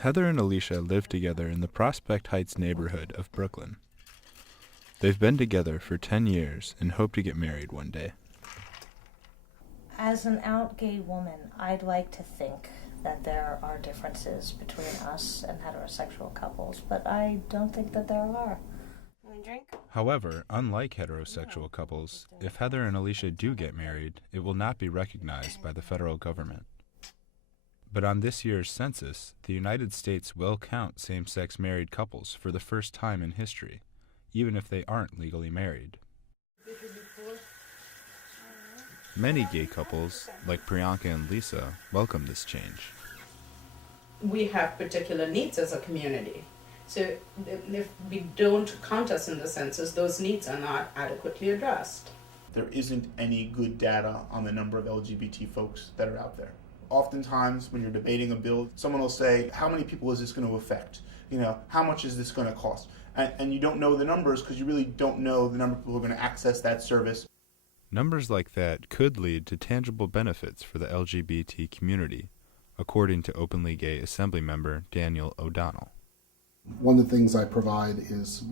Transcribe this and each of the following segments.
Heather and Alicia live together in the Prospect Heights neighborhood of Brooklyn. They've been together for 10 years and hope to get married one day. As an out gay woman, I'd like to think that there are differences between us and heterosexual couples, but I don't think that there are. Drink? However, unlike heterosexual couples, if Heather and Alicia do get married, it will not be recognized by the federal government. But on this year's census, the United States will count same-sex married couples for the first time in history, even if they aren't legally married. Many gay couples, like Priyanka and Lisa, welcome this change. We have particular needs as a community. So if we don't count us in the census, those needs are not adequately addressed. There isn't any good data on the number of LGBT folks that are out there. Oftentimes, when you're debating a bill, someone will say, how many people is this going to affect? How much is this going to cost? And you don't know the numbers because you really don't know the number of people who are going to access that service. Numbers like that could lead to tangible benefits for the LGBT community, according to openly gay Assembly member Daniel O'Donnell. One of the things I provide is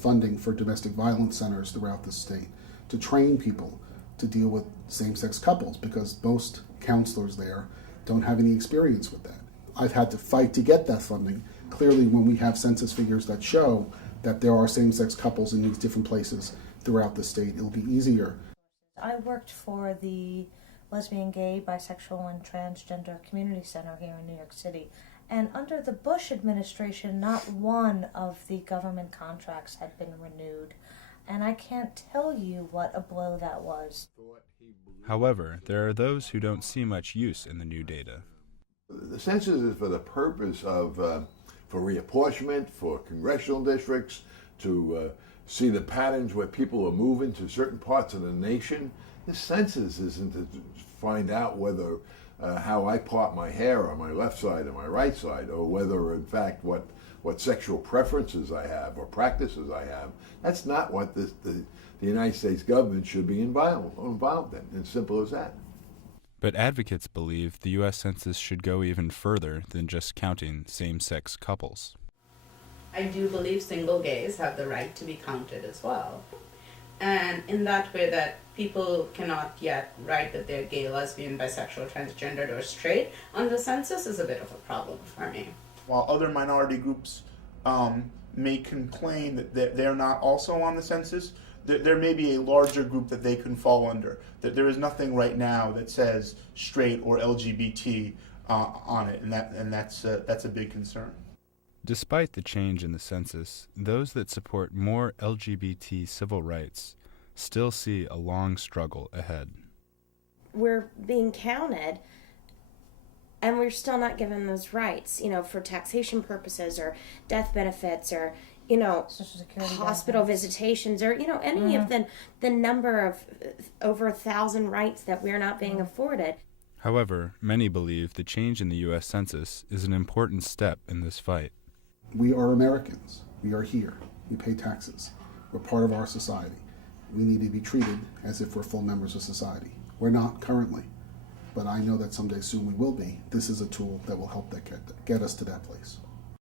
funding for domestic violence centers throughout the state to train people to deal with same-sex couples, because most counselors there don't have any experience with that. I've had to fight to get that funding. Clearly, when we have census figures that show that there are same-sex couples in these different places throughout the state, it'll be easier. I worked for the Lesbian, Gay, Bisexual, and Transgender Community Center here in New York City. And under the Bush administration, not one of the government contracts had been renewed. And I can't tell you what a blow that was. However, there are those who don't see much use in the new data. The census is for the purpose of, for reapportionment, for congressional districts, to see the patterns where people are moving to certain parts of the nation. The census isn't to find out whether how I part my hair on my left side or my right side, or whether, in fact, what sexual preferences I have or practices I have. That's not what the United States government should be involved in. As simple as that. But advocates believe the U.S. Census should go even further than just counting same-sex couples. I do believe single gays have the right to be counted as well. And in that way that people cannot yet write that they're gay, lesbian, bisexual, transgendered, or straight on the census is a bit of a problem for me. While other minority groups may complain that they're not also on the census, there may be a larger group that they can fall under. That there is nothing right now that says straight or LGBT on it, and that's a big concern. Despite the change in the census, those that support more LGBT civil rights still see a long struggle ahead. We're being counted, and we're still not given those rights, for taxation purposes or death benefits or, Social Security hospital benefits. visitations or, any of the number of over 1,000 rights that we're not being afforded. However, many believe the change in the U.S. Census is an important step in this fight. We are Americans. We are here. We pay taxes. We're part of our society. We need to be treated as if we're full members of society. We're not currently, but I know that someday soon we will be. This is a tool that will help get us to that place.